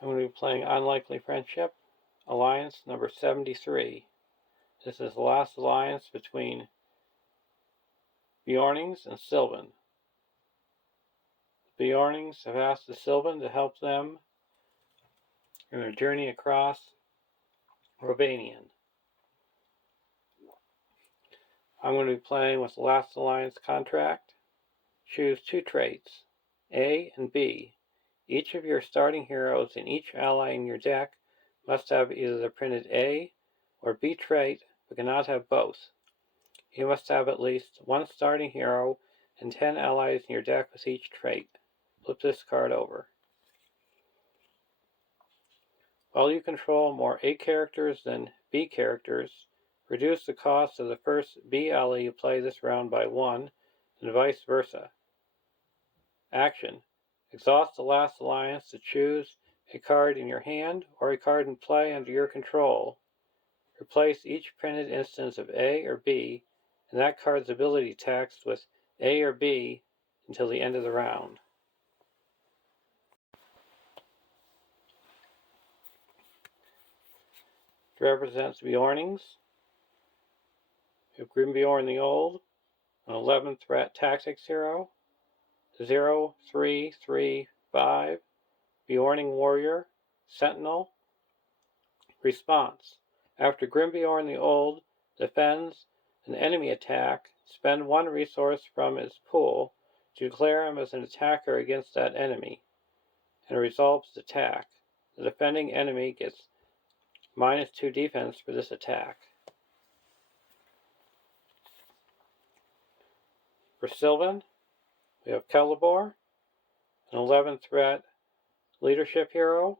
I'm going to be playing Unlikely Friendship, Alliance number 73. This is the last alliance between Beornings and Silvan. The Beornings have asked the Silvan to help them in their journey across Rhovanion. I'm going to be playing with the last alliance contract. Choose two traits, A and B. Each of your starting heroes and each ally in your deck must have either the printed A or B trait, but cannot have both. You must have at least one starting hero and 10 allies in your deck with each trait. Flip this card over. While you control more A characters than B characters, reduce the cost of the first B ally you play this round by 1, and vice versa. Action. Exhaust the last alliance to choose a card in your hand or a card in play under your control. Replace each printed instance of A or B and that card's ability text with A or B until the end of the round. It represents Beornings. We have Beorn the Old, an 11 threat tactics hero. 0-3-3-5, Beorning Warrior, Sentinel. Response. After Beorn the Old defends an enemy attack, spend one resource from its pool to declare him as an attacker against that enemy, and resolves the attack. The defending enemy gets -2 defense for this attack. For Silvan, we have Celebor, an 11 threat leadership hero.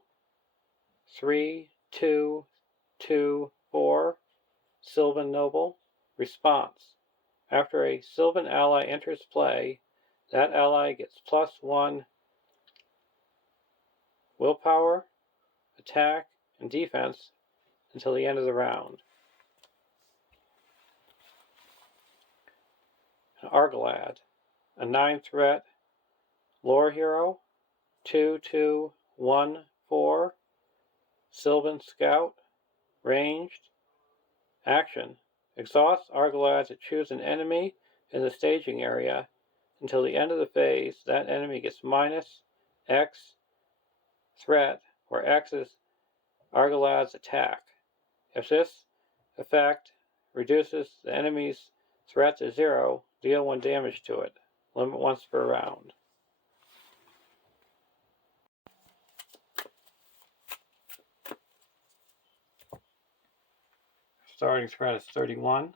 3-2-2-4, Silvan Noble. Response. After a Silvan ally enters play, that ally gets +1 willpower, attack, and defense until the end of the round. Argalad, a 9 threat lore hero. 2-2-1-4, Silvan Scout, ranged. Action. Exhaust Argalad to choose an enemy in the staging area. Until the end of the phase, that enemy gets -X threat, where X is Argalad's attack. If this effect reduces the enemy's threat to 0, deal 1 damage to it. Limit once per round. Starting threat is 31.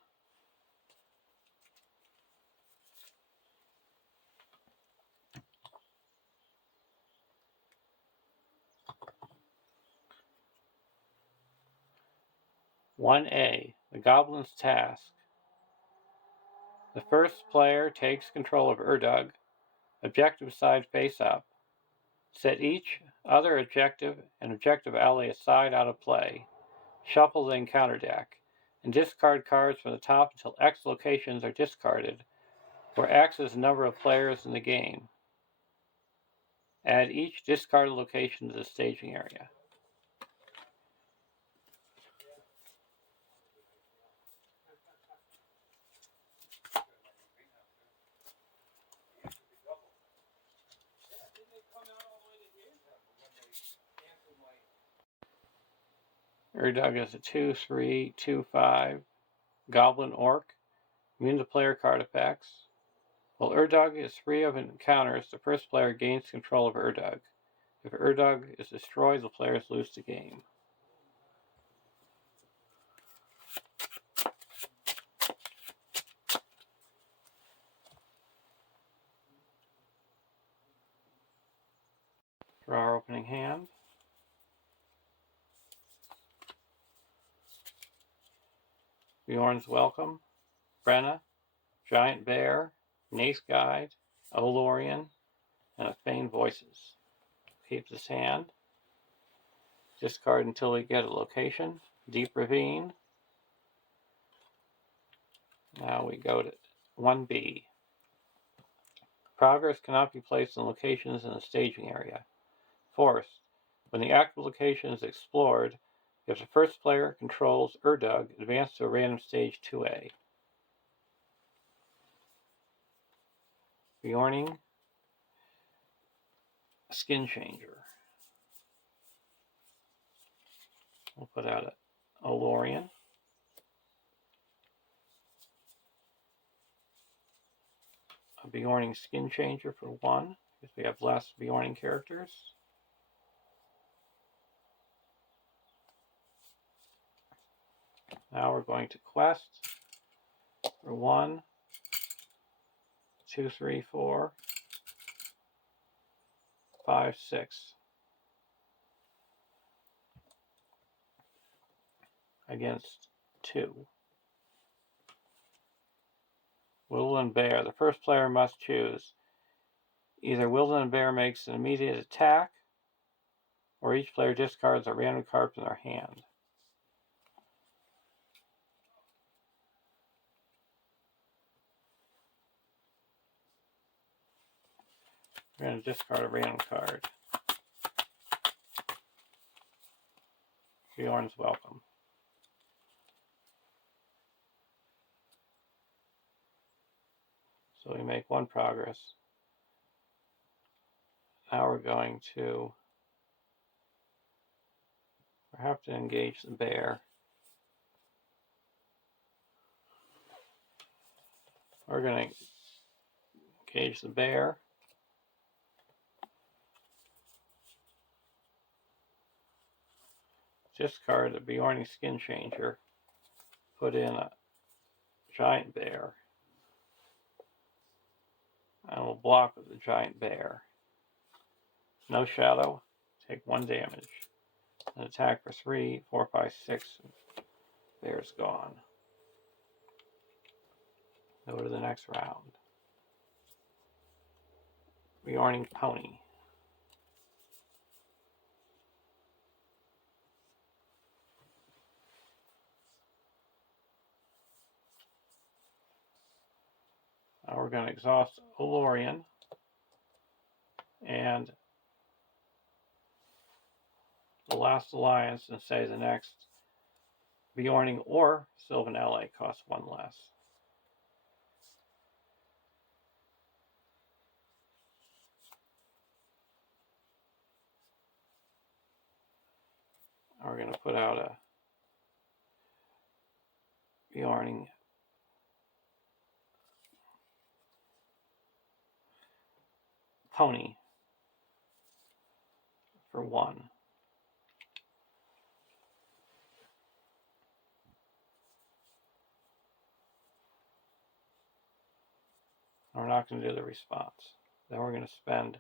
(1A) The Goblin's Task. The first player takes control of Urdug, objective side face up. Set each other objective and objective ally aside out of play. Shuffle the encounter deck, and discard cards from the top until X locations are discarded, where X is the number of players in the game. Add each discarded location to the staging area. Urdug is a 2-3-2-5 Goblin Orc, immune to player card effects. While Urdug is free of encounters, the first player gains control of Urdug. If Urdug is destroyed, the players lose the game. Draw our opening hand. Bjorn's Welcome, Brenna, Giant Bear, Nace Guide, Olorian, and a Feigned Voices. Keep this hand. Discard until we get a location. Deep Ravine. Now we go to 1B. Progress cannot be placed in locations in the staging area. Forced. When the active location is explored, if the first player controls Urdug, advance to a random stage 2A. Beorning, Skin Changer. We'll put out a Lorien. A Beorning Skin Changer for 1, because we have less Beorning characters. Now we're going to quest for 1, 2, 3, 4, 5, 6. Against 2. Woodland Bear. The first player must choose. Either Woodland Bear makes an immediate attack, or each player discards a random card from their hand. We're going to discard a random card. Beorn's welcome. So we make 1 progress. Now we're going to have to engage the bear. We're going to engage the bear. Discard the Beorning Skin Changer. Put in a giant bear. And we'll block with the giant bear. No shadow. Take 1 damage. An attack for 3, 4, 5, 6. Bear's gone. Go to the next round. Beorning Pony. Now we're going to exhaust Lorien and the last alliance and say the next Beorning or Sylvan ally costs 1 less. Now we're going to put out a Beorning Pony for 1. We're not going to do the response. Then we're going to spend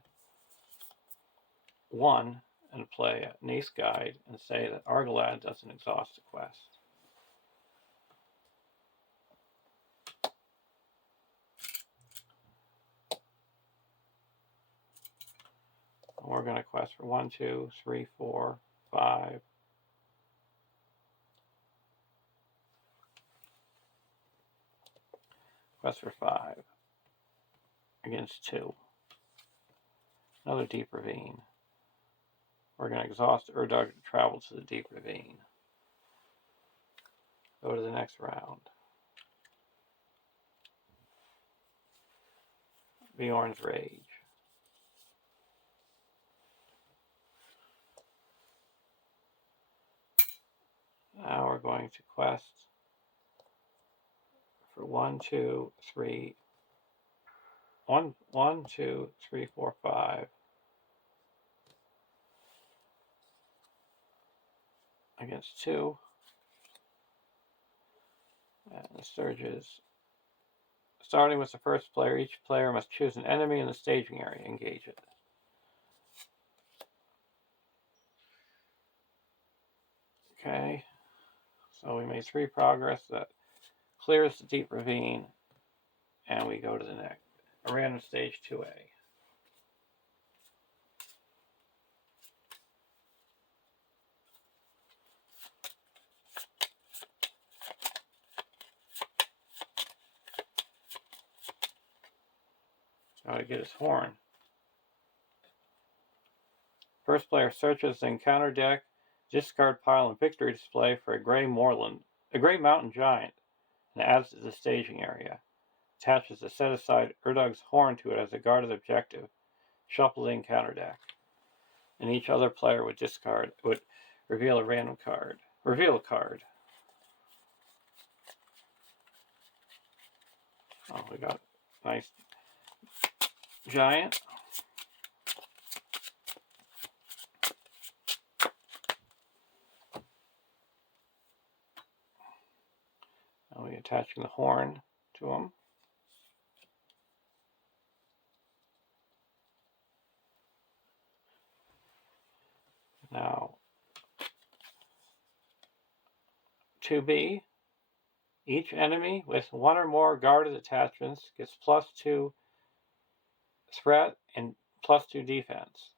1 and play a Nice Guide and say that Argalad doesn't exhaust the quest. And we're going to quest for 1, 2, 3, 4, 5. Quest for 5 against 2. Another Deep Ravine. We're going to exhaust Urdug to travel to the Deep Ravine. Go to the next round. Beorn's Rage. Now we're going to quest for 1, 2, 3. 1, 2, 3, 4, 5. Against 2. And the Surges. Starting with the first player, each player must choose an enemy in the staging area. Engage it. Okay. So we made 3 progress. That clears the Deep Ravine. And we go to the next. A random stage 2A. Got to get his horn. First player searches the encounter deck, discard pile, and victory display for a gray mountain giant, and adds it to the staging area. Attaches a set-aside Urdug's horn to it as a guarded objective. Shuffle the encounter deck. And each other player would reveal a random card. Reveal a card. Oh, we got a nice giant. And we're attaching the horn to him. Now, 2B, each enemy with one or more guarded attachments gets +2 threat and +2 defense.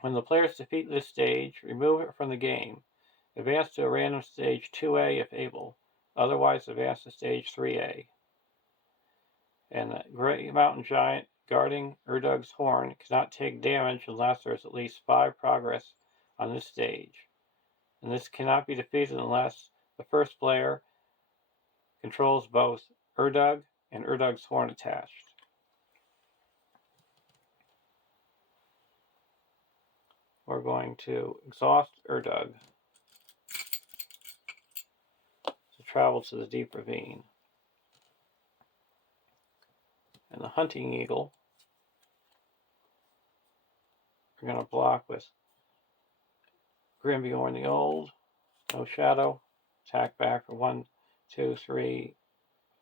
When the players defeat this stage, remove it from the game. Advance to a random stage 2A if able, otherwise advance to stage 3A. And the Gray Mountain Giant guarding Urdug's horn cannot take damage unless there is at least 5 progress on this stage. And this cannot be defeated unless the first player controls both Urdug and Urdug's horn attached. We're going to exhaust Urdug to travel to the deep ravine. And the Hunting Eagle, we're going to block with Beorning the Old, no shadow, attack back for 1, 2, 3,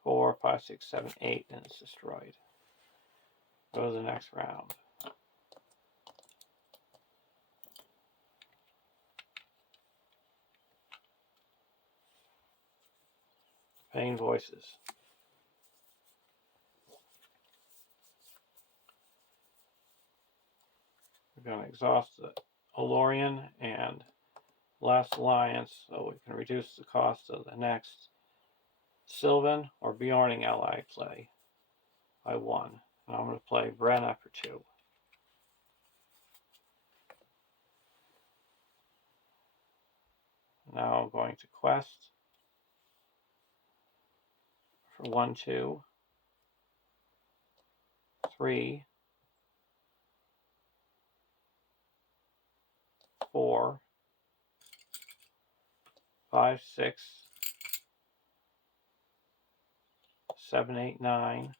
4, 5, 6, 7, 8, and it's destroyed. Go to the next round. Pain Voices. We're going to exhaust the Rhoanion and Last Alliance so we can reduce the cost of the next Silvan or Beorning ally play by 1. And I'm going to play Brenna for 2. Now I'm going to quest for 1, 2, 3, 4, 5, 6, 7, 8, 9.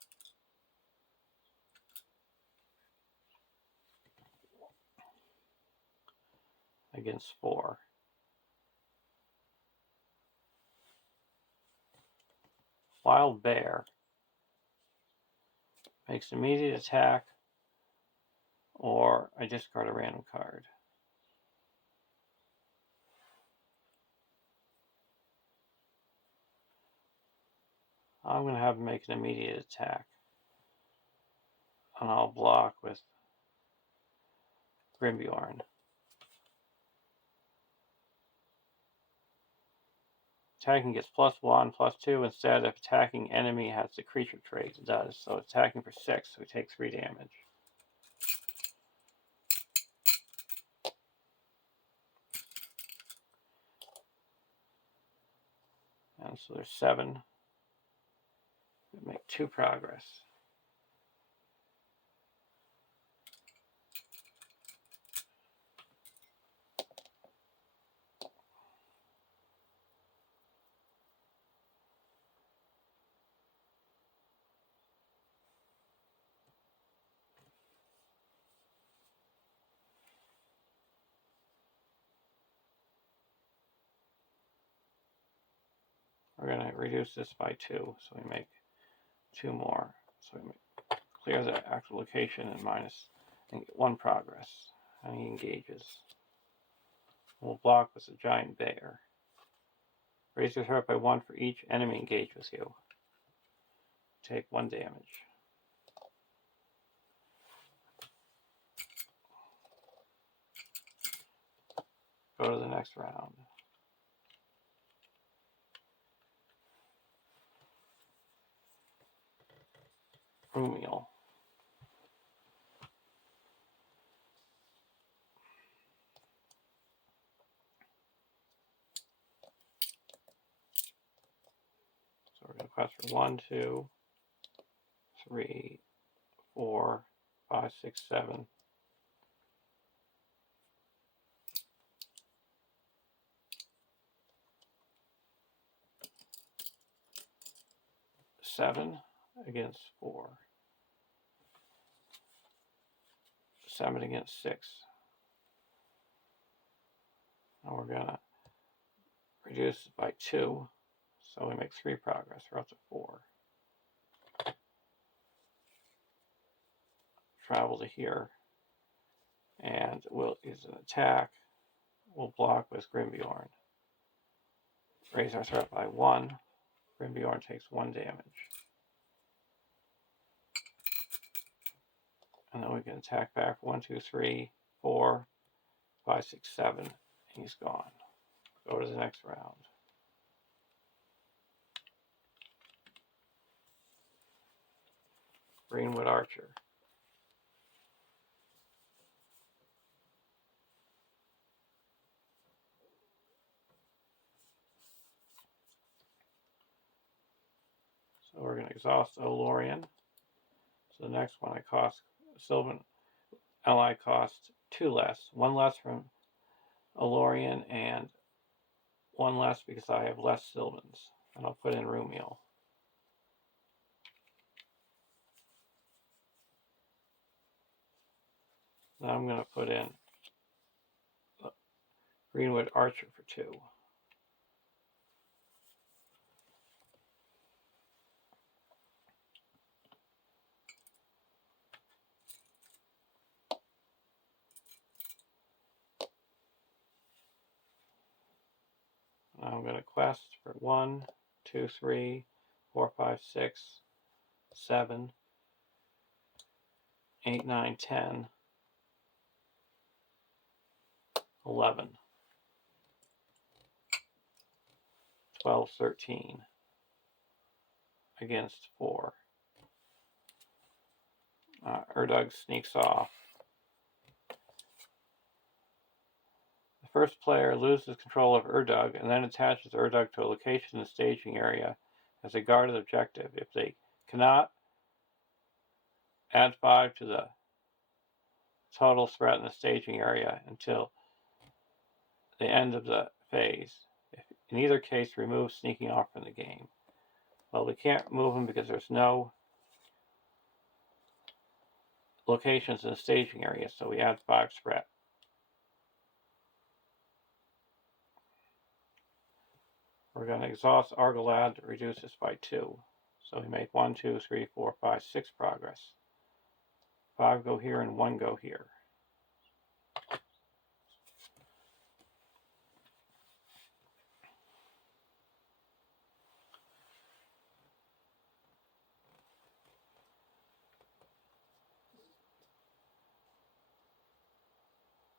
Against 4. Wild Bear makes an immediate attack, or I discard a random card. I'm going to have him make an immediate attack, and I'll block with Beorning. Attacking gets +1, +2 instead if attacking enemy has the creature trait. It does. So attacking for 6, so we take 3 damage. And so there's 7. We make 2 progress. We're going to reduce this by 2, so we make 2 more. So we clear the actual location and get 1 progress. And he engages. We'll block with a giant bear. Raise your threat by 1 for each enemy engaged with you. Take 1 damage. Go to the next round. Rhoanion. quest for 1, 2, 3, 4, 5, 6, 7. 7 against 4. 7 against 6. Now we're going to reduce it by 2, so we make 3 progress. We're up to 4. Travel to here, and we'll use an attack. We'll block with Beorning. Raise our threat by 1. Beorning takes 1 damage. And then we can attack back 1, 2, 3, 4, 5, 6, 7. And he's gone. Go to the next round. Greenwood Archer. So we're going to exhaust Rhoanion. So the next one I cost Sylvan ally cost 2 less. 1 less from Rhoanion and 1 less because I have less Sylvans. And I'll put in Rhoanion. Now I'm going to put in Greenwood Archer for 2. Now I'm going to quest for 1, 2, 3, 4, 5, 6, 7, 8, 9, 10, 11, 12, 13 against 4. Urdug sneaks off. The first player loses control of Urdug and then attaches Urdug to a location in the staging area as a guarded objective. If they cannot, add 5 to the total threat in the staging area until the end of the phase. In either case, remove sneaking off from the game. Well, we can't move them because there's no locations in the staging area, so we add 5 threat. We're going to exhaust Argalad to reduce this by 2. So we make 1, 2, 3, 4, 5, 6 progress. 5 go here and 1 go here.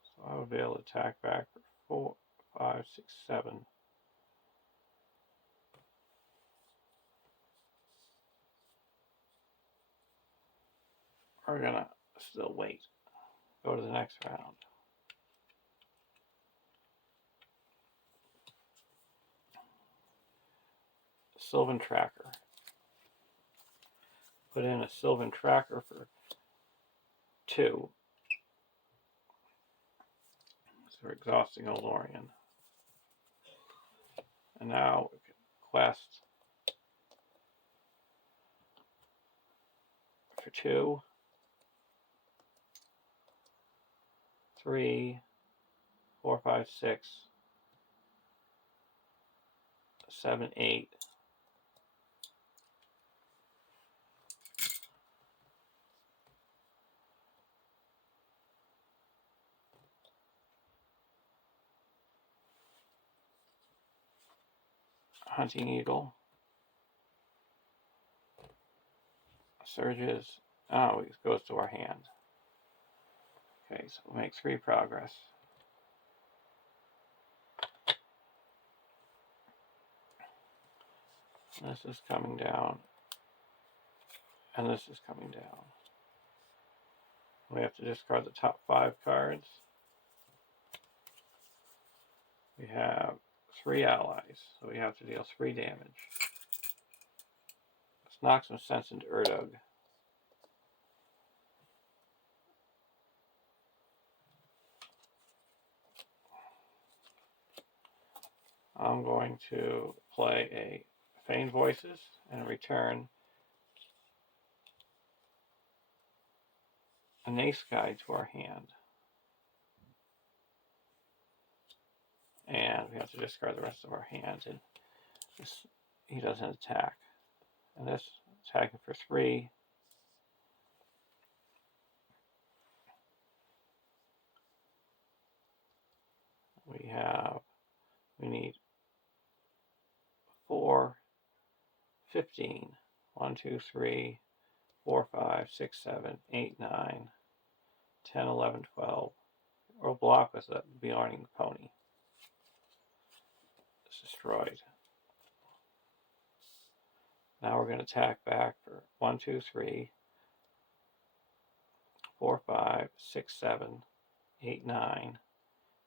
So I would be able to attack back for 4, 5, 6, 7. We're going to still wait. Go to the next round. Sylvan Tracker. Put in a Sylvan Tracker for 2. So we're exhausting Rhoanion. And now we can quest for 2, 3, 4, 5, 6, 7, 8. Hunting Eagle. Surges. Oh, it goes to our hand. Okay, so we'll make 3 progress. This is coming down. And this is coming down. We have to discard the top 5 cards. We have 3 allies, so we have to deal 3 damage. knock some sense into Urdug. I'm going to play a Feign Voices and return an Ace Guide to our hand. And we have to discard the rest of our hand. And this, he doesn't attack. And this attacking for 3. We need 4, 15. 1, 2, 3, 4, 5, 6, 7, 8, 9, 10, 11, 12. Or block with a Beorning pony. It's destroyed. Now we're going to attack back for 1, 2, 3, 4, 5, 6, 7, 8, 9,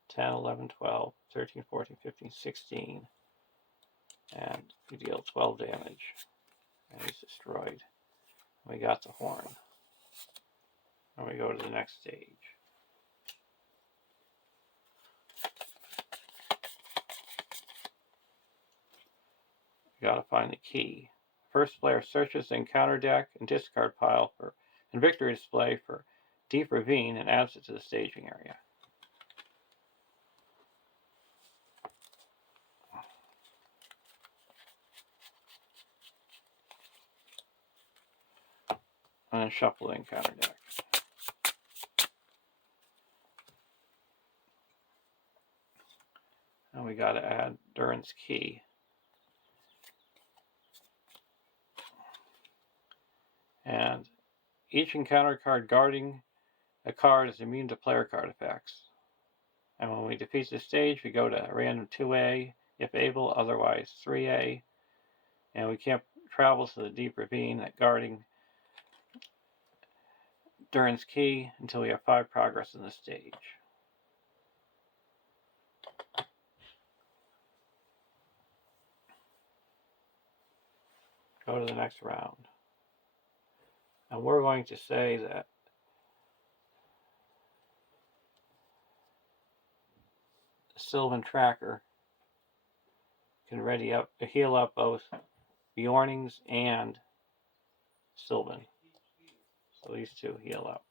10, 11, 12, 13, 14, 15, 16. And we deal 12 damage. And he's destroyed. We got the horn. And we go to the next stage. We gotta find the key. First player searches the encounter deck and discard pile and victory display for Deep Ravine and adds it to the staging area. And then shuffle the encounter deck. And we gotta add Durin's Key. And each encounter card guarding a card is immune to player card effects. And when we defeat the stage, we go to random 2A, if able, otherwise 3A. And we can't travel to the Deep Ravine at guarding Durin's Key until we have 5 progress in the stage. Go to the next round. And we're going to say that the Sylvan Tracker can heal up both Beornings and Sylvan. So these two heal up.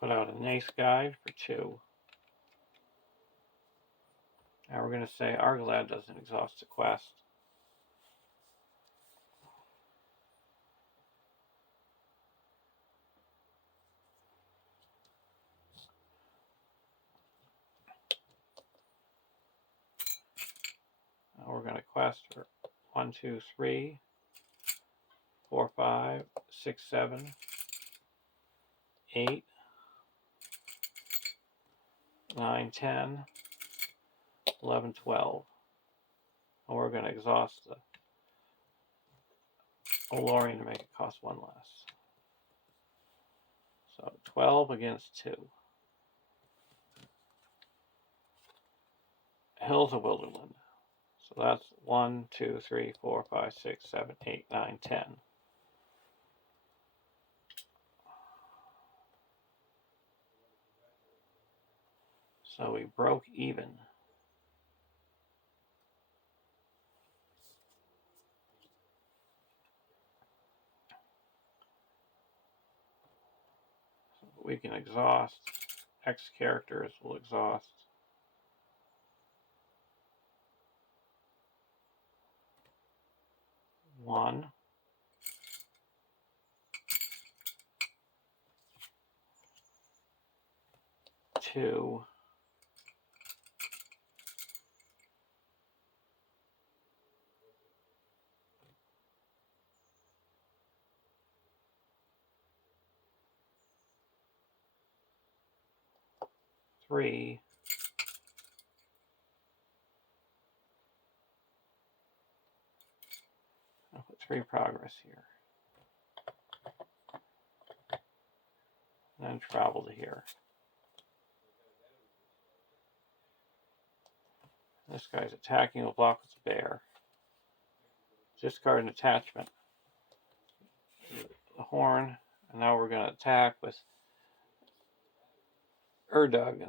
Put out an Ace Guide for 2. Now we're going to say Argalad doesn't exhaust the quest. Now we're going to quest for 1, 2, 3, 4, 5, 6, 7, 8, 9, 10, 11, 12. And we're going to exhaust the Lhornion to make it cost 1 less. So 12 against 2. Hills of Wilderland. So that's 1, 2, 3, 4, 5, 6, 7, 8, 9, 10. So we broke even. So we can exhaust. X characters will exhaust. One. 2. 3. I'll put 3 progress here. And then travel to here. This guy's attacking, will block with bear. Discard an attachment. The horn, and now we're going to attack with Urdug.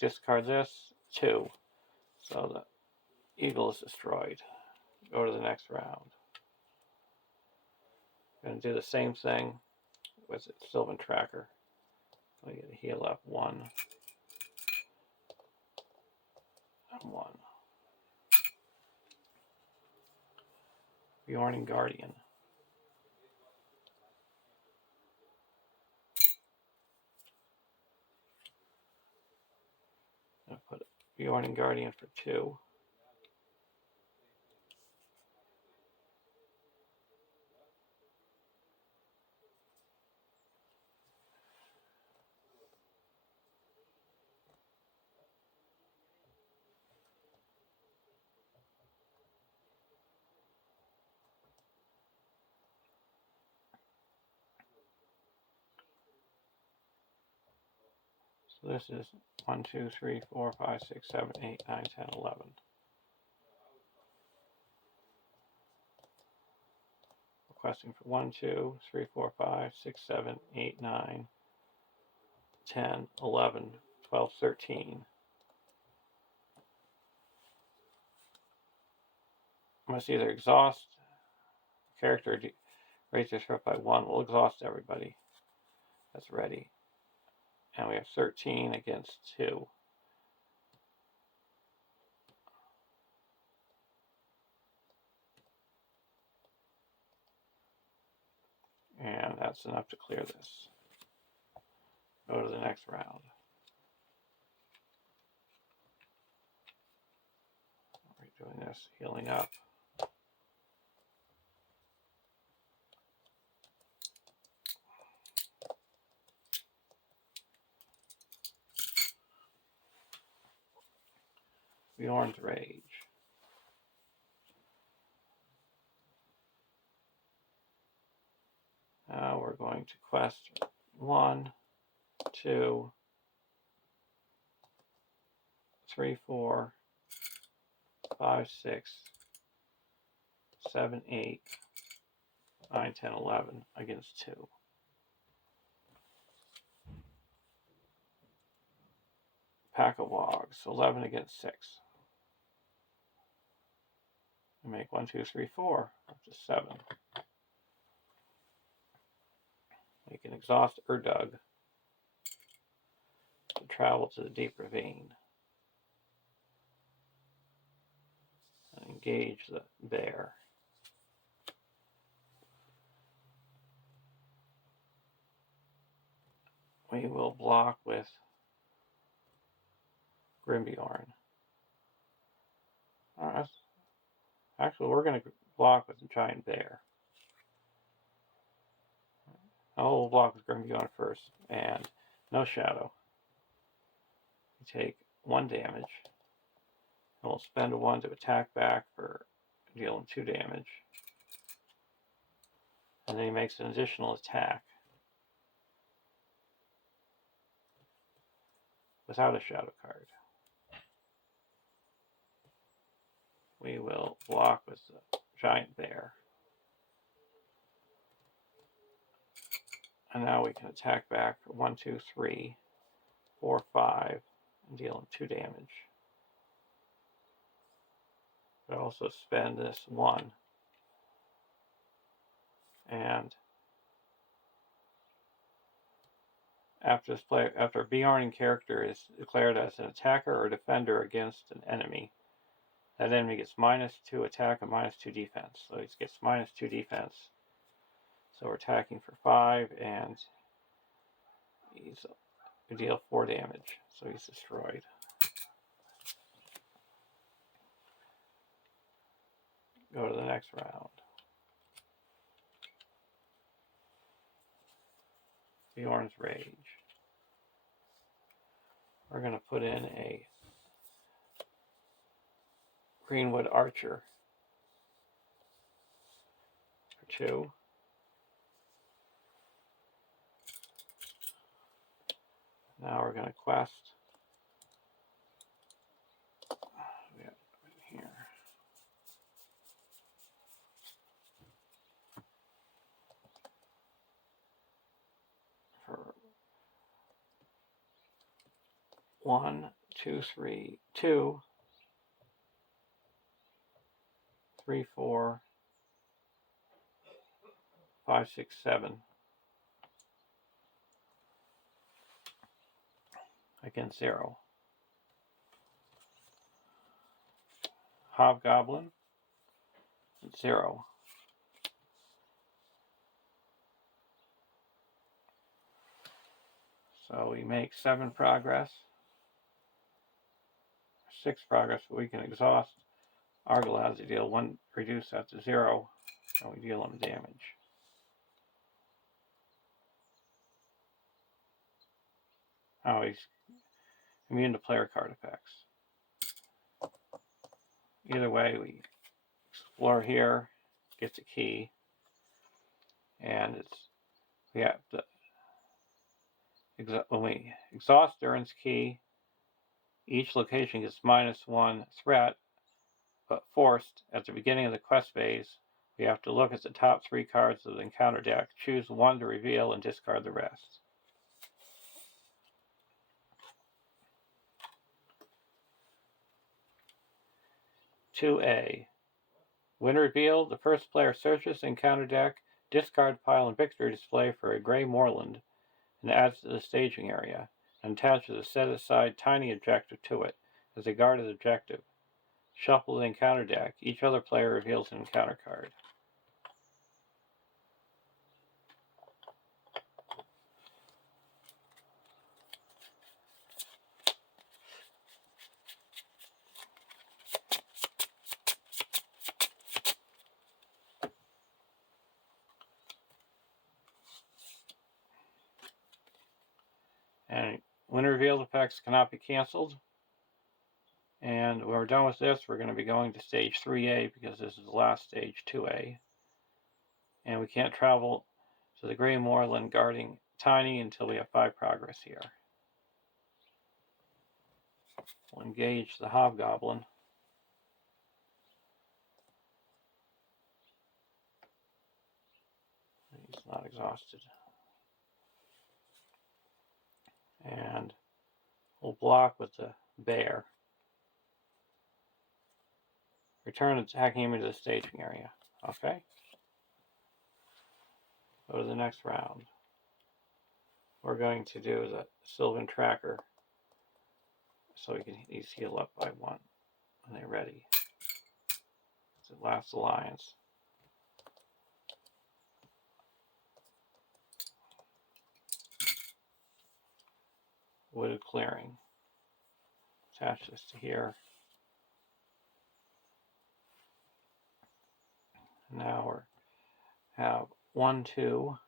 Discard this, 2. So the eagle is destroyed. Go to the next round. Going to do the same thing with Sylvan Tracker. We get a heal up 1 and 1. Beorning Guardian. I'll put Beorning Guardian for 2. So this is 1, 2, 3, 4, 5, 6, 7, 8, 9, 10, 11. Requesting for 1, 2, 3, 4, 5, 6, 7, 8, 9, 10, 11, 12, 13. I must either exhaust character, raise their threat by 1. We'll exhaust everybody. That's ready. And we have 13 against 2. And that's enough to clear this. Go to the next round. We're doing this, healing up. Bjorn's Rage. Now we're going to quest 1, 2, 3, 4, 5, 6, 7, 8, 9, 10, 11 against 2. Pack of Wogs, 11 against 6. We make 1, 2, 3, 4, up to 7. We can exhaust Urdug to travel to the deep ravine and engage the bear. We will block with Grimbeorn. Actually, we're going to block with the giant bear. I'll block with Grimbeorn first, and no shadow. We take 1 damage, and we'll spend a 1 to attack back for dealing 2 damage. And then he makes an additional attack without a shadow card. We will block with the giant bear. And now we can attack back for 1, 2, 3, 4, 5, and deal him 2 damage. But also spend this 1. And after a Beorning character is declared as an attacker or defender against an enemy, that enemy gets -2 attack and -2 defense. So he gets -2 defense. So we're attacking for 5, and he's we deal 4 damage. So he's destroyed. Go to the next round. Bjorn's Rage. we're going to put in a Greenwood Archer for 2. Now we're going to quest. We have to put it here. For 1, 2, 3, 2, 3, 4, 5, 6, 7 against 0. Hobgoblin at 0. So we make 7 progress, 6 progress, but we can exhaust Argalaz to deal 1, reduce that to 0, and we deal him damage. Oh, he's immune to player card effects. Either way, we explore here, gets a key, and we have to, when we exhaust Durin's key, each location gets -1 threat, but forced at the beginning of the quest phase, we have to look at the top 3 cards of the encounter deck, choose 1 to reveal, and discard the rest. (2A) When revealed, the first player searches the encounter deck, discard pile and victory display for a gray moorland, and adds to the staging area, and attaches a set-aside tiny objective to it as a guarded objective. Shuffle the encounter deck. Each other player reveals an encounter card. And when revealed effects cannot be canceled. And when we're done with this, we're going to be going to stage 3A because this is the last stage, 2A. And we can't travel to the Grey Moorland guarding Tiny until we have 5 progress here. We'll engage the Hobgoblin. He's not exhausted. And we'll block with the Bear. Return attacking him into the staging area. Okay? Go to the next round. We're going to do the Sylvan Tracker so he's heal up by 1 when they're ready. It's the last alliance. Wooded Clearing. Attach this to here. Now we have 1, 2,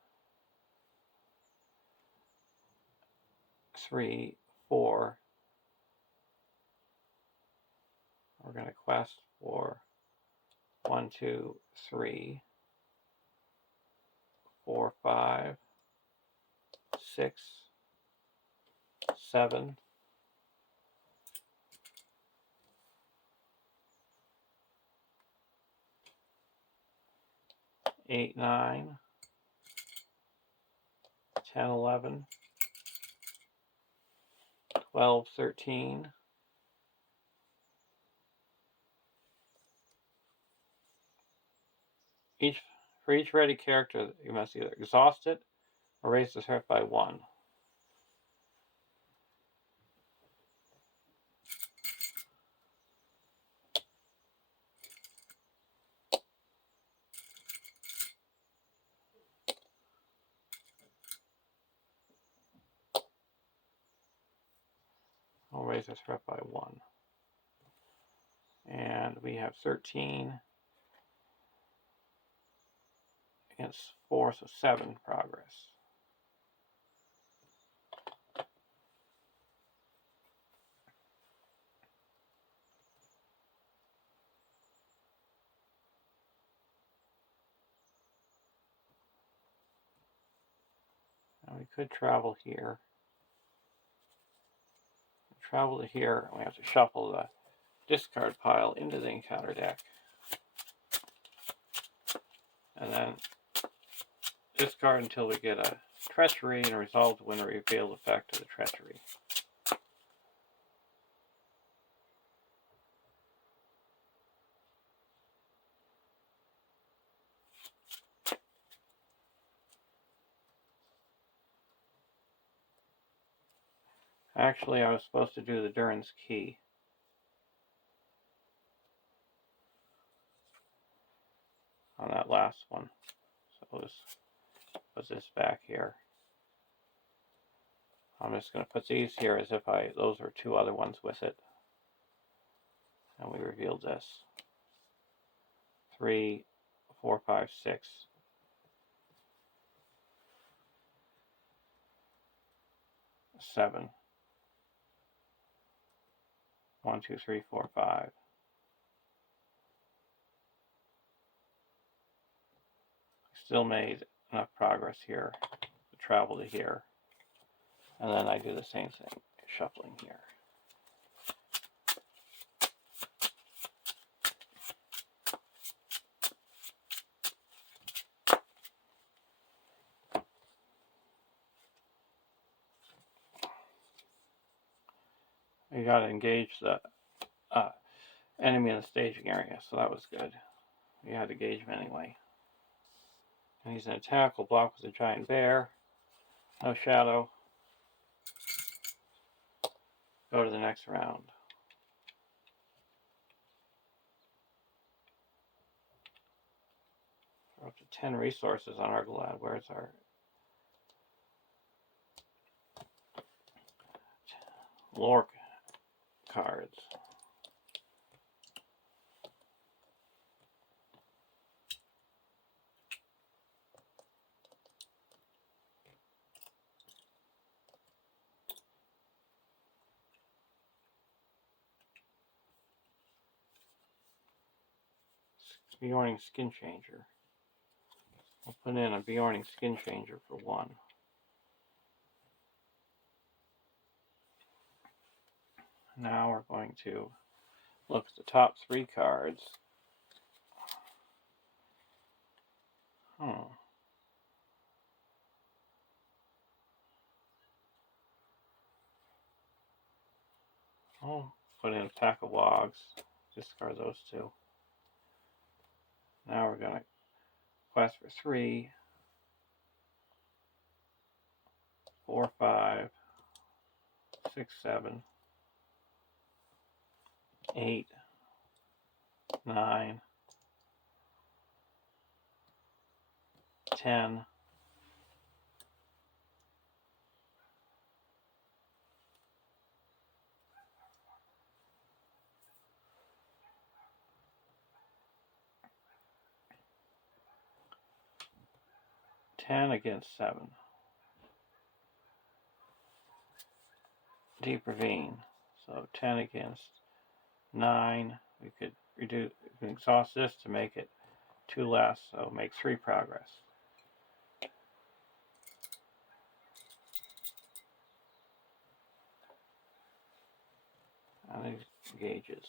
3, 4. We're going to quest for 1, 2, 3, 4, 5, 6, 7, 8, 9, 10, 11, 12, 13, for each ready character, you must either exhaust it or raise the threat by 1. I'll raise the threat by 1. And we have 13 against 4, so 7 progress. could travel here. Travel to here, and we have to shuffle the discard pile into the encounter deck. And then discard until we get a treachery and resolve when the revealed effect of the treachery. Actually, I was supposed to do the Durin's Key. On that last one. So let's put this back here. I'm just going to put these here as if those are two other ones with it. And we revealed this. 3, 4, 5, 6. 7. 1, 2, 3, 4, 5. Still made enough progress here to travel to here. And then I do the same thing, shuffling here. You got to engage the enemy in the staging area, so that was good. You had to gauge him anyway. And he's an attack, will block with a giant bear. No shadow. Go to the next round. We're up to 10 resources on our glad. Where's our lore cards? Beorning Skin Changer. We'll put in a Beorning Skin Changer for 1. Now we're going to look at the top 3 cards. I'll put in a pack of wogs. Discard those 2. Now we're going to quest for 3, 4, 5, 6, 7, 8, 9, 10, 10 against 7. Deep Ravine. So 10 against 9. We could reduce, we can exhaust this to make it 2 less, so make 3 progress. And these gauges.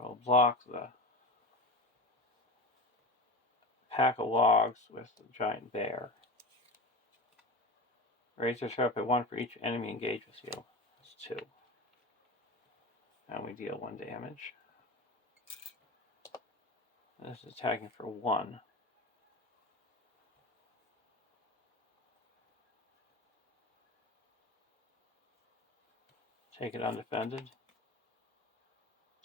We'll block the pack of logs with the giant bear. Raise your sharp at 1 for each enemy engaged with you. That's 2. And we deal 1 damage. This is attacking for 1. Take it undefended.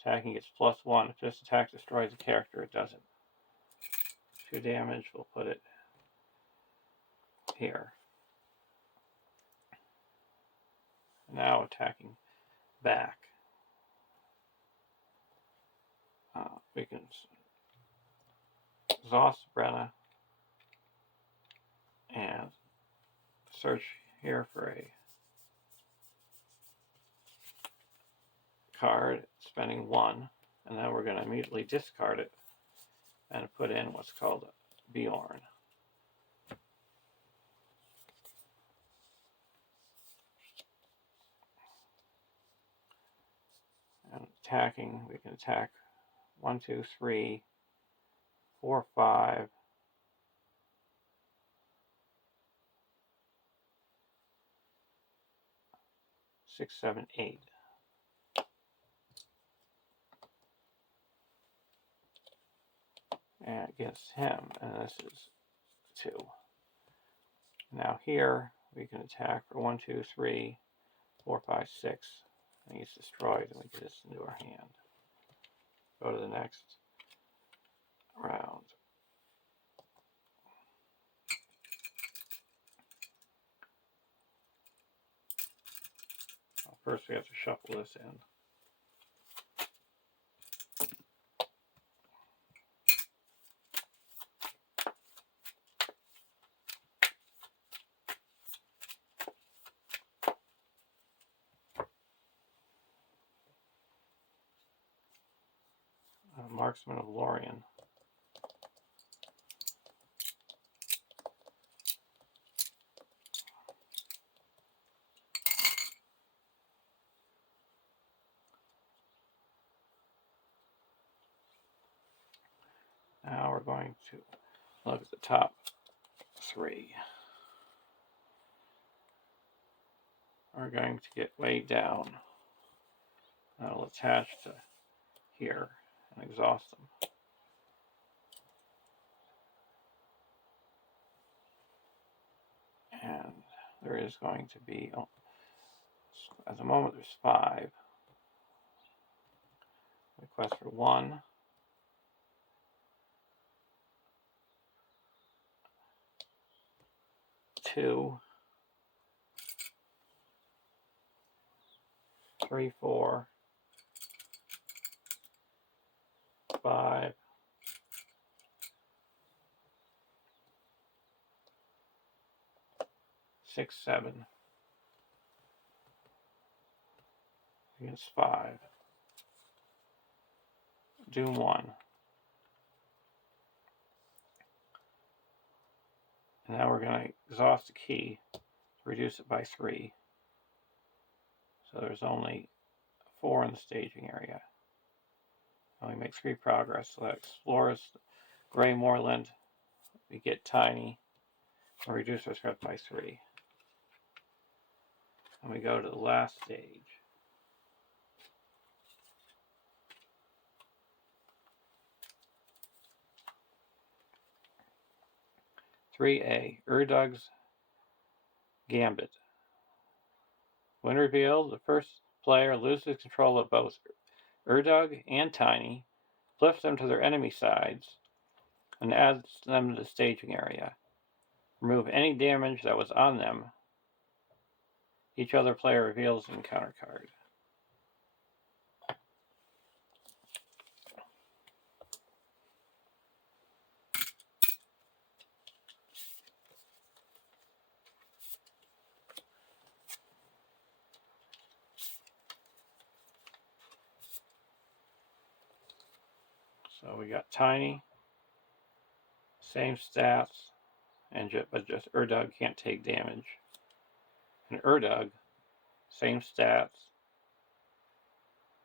Attacking gets +1. If this attack destroys a character, it doesn't. 2 damage, we'll put it here. Now attacking back. We can exhaust Brenna and search here for a card, spending 1, and then we're going to immediately discard it and put in what's called a Beorn. And attacking, we can attack 1, 2, 3, 4, 5, 6, 7, 8. And against him, and this is 2. Now here we can attack for 1, 2, 3, 4, 5, 6. And he's destroyed, and we get this into our hand. Go to the next round. Well, first we have to shuffle this in. Marksman of Rhoanion. Now we're going to look at the top 3. We're going to get way down. That'll attach to here and exhaust them. And there is going to be, at the moment there's 5. Request for 1. 2, 3, 4, 5, 6, 7 against 5. Do 1. And now we're going to exhaust the key to reduce it by 3. So there's only 4 in the staging area. And we make 3 progress. So that explores Gray Moorland. We get Tiny and reduce our threat by 3. And we go to the last stage. (3A) Urdug's Gambit. When revealed, the first player loses control of both Urdug and Tiny, flips them to their enemy sides, and adds them to the staging area. Remove any damage that was on them. Each other player reveals an encounter card. So we got Tiny, same stats, but just Urdug can't take damage. And Urdug, same stats.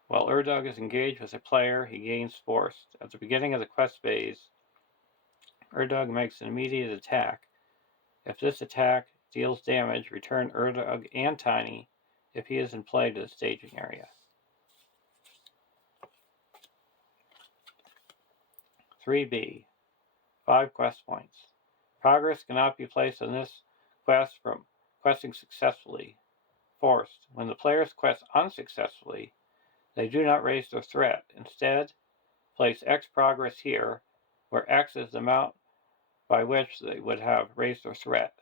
While Urdug is engaged with a player, he gains force. At the beginning of the quest phase, Urdug makes an immediate attack. If this attack deals damage, return Urdug and Tiny if he is in play to the staging area. 3B. 5 quest points. Progress cannot be placed on this quest from questing successfully. Forced. When the players quest unsuccessfully, they do not raise their threat. Instead, place X progress here, where X is the amount by which they would have raised their threat.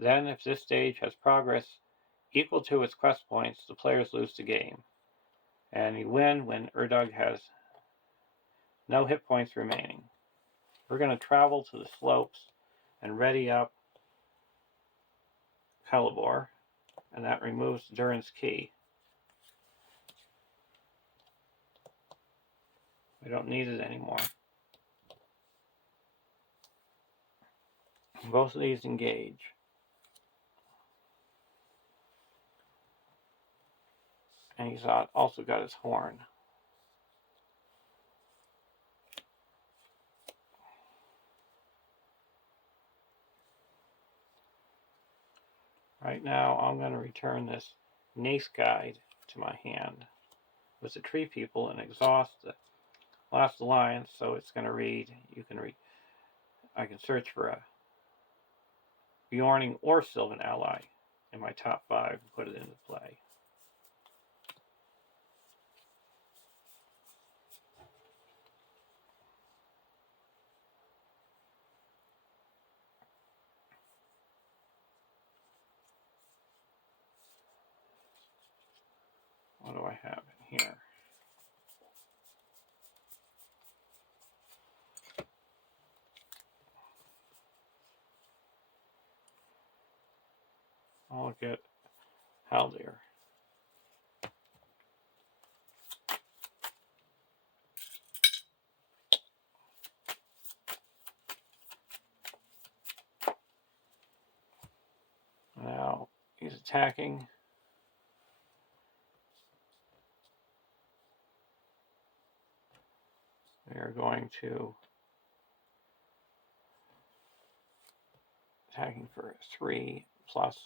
Then, if this stage has progress equal to its quest points, the players lose the game. And you win when Urdug has no hit points remaining. We're going to travel to the slopes and ready up Celeborn, and that removes Durin's key. We don't need it anymore. Both of these engage. And he's also got his horn. Right now, I'm going to return this Nace Guide to my hand with the Tree People and exhaust the last alliance, so it's going to read, you can read, I can search for a Beorning or Sylvan ally in my top 5 and put it into play. What do I have in here? I'll get Haldir. Now he's attacking. We are going to attacking for 3 plus.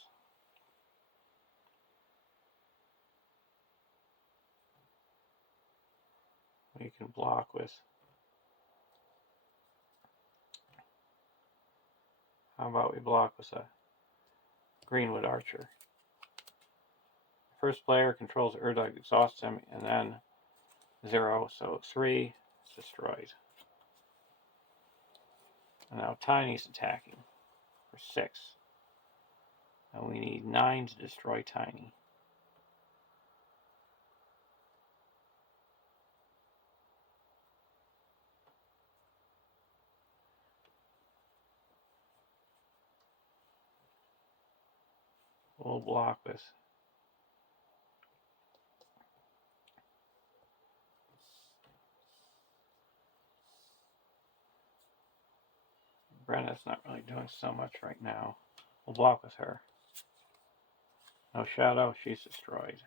We can block with, how about we block with a Greenwood Archer. First player controls Urdug, exhausts him, and then 0, so 3 is destroyed. And now Tiny's attacking for 6. And we need 9 to destroy Tiny. We'll block with Brenna's not really doing so much right now. We'll block with her. No Shadow, she's destroyed.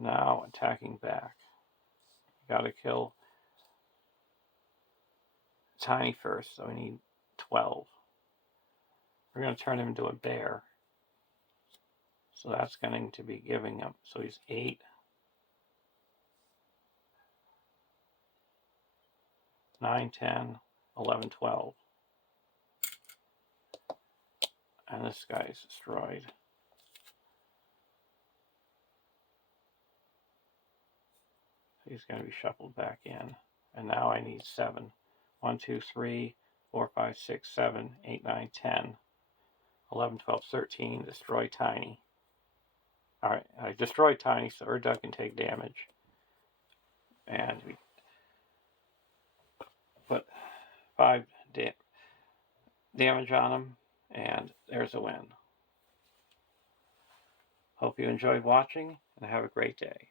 Now attacking back. Gotta kill Tiny first, so we need 12. We're going to turn him into a bear. So that's going to be giving him, so he's 8. 9, 10, 11, 12. And this guy's destroyed. He's going to be shuffled back in. And now I need 7. 1, 2, 3, 4, 5, 6, 7, 8, 9, 10, 11, 12, 13. Destroy Tiny. Alright, I destroyed Tiny, so Urdug can take damage. And we put 5 damage on him, and there's a win. Hope you enjoyed watching, and have a great day.